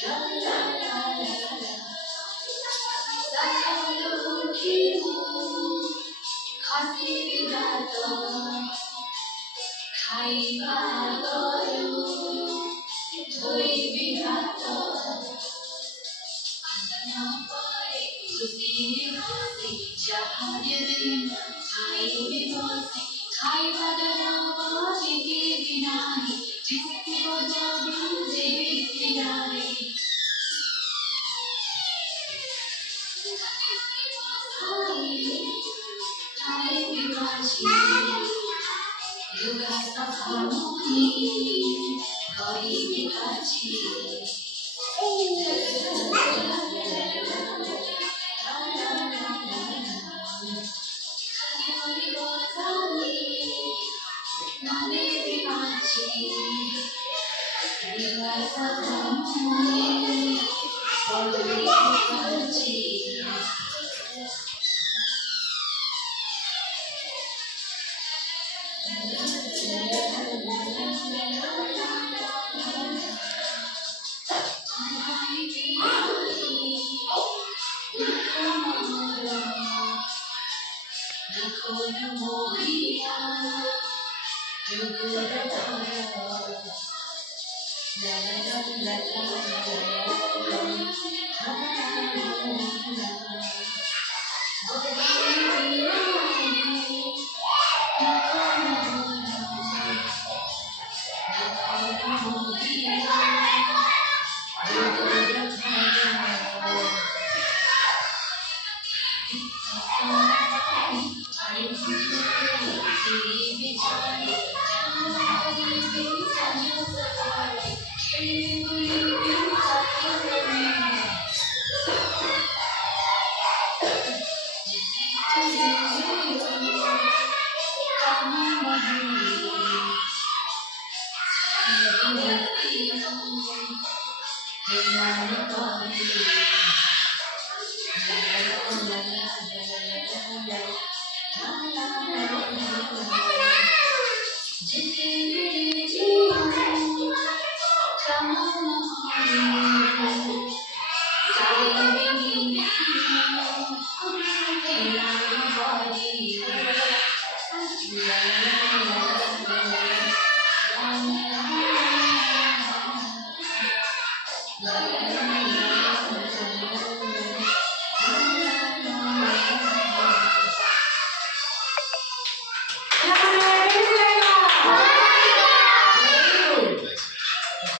La la la la la. Sayang lukimu kasih pidato kaiba baru Doi pidato Anampai Kusini kasih Jahatnya lima Kai bimosi Kai pada nama Gigi binahi Jisi bojabi Jibi binahi Hai bimasi Juga harmoni Koi bikachi La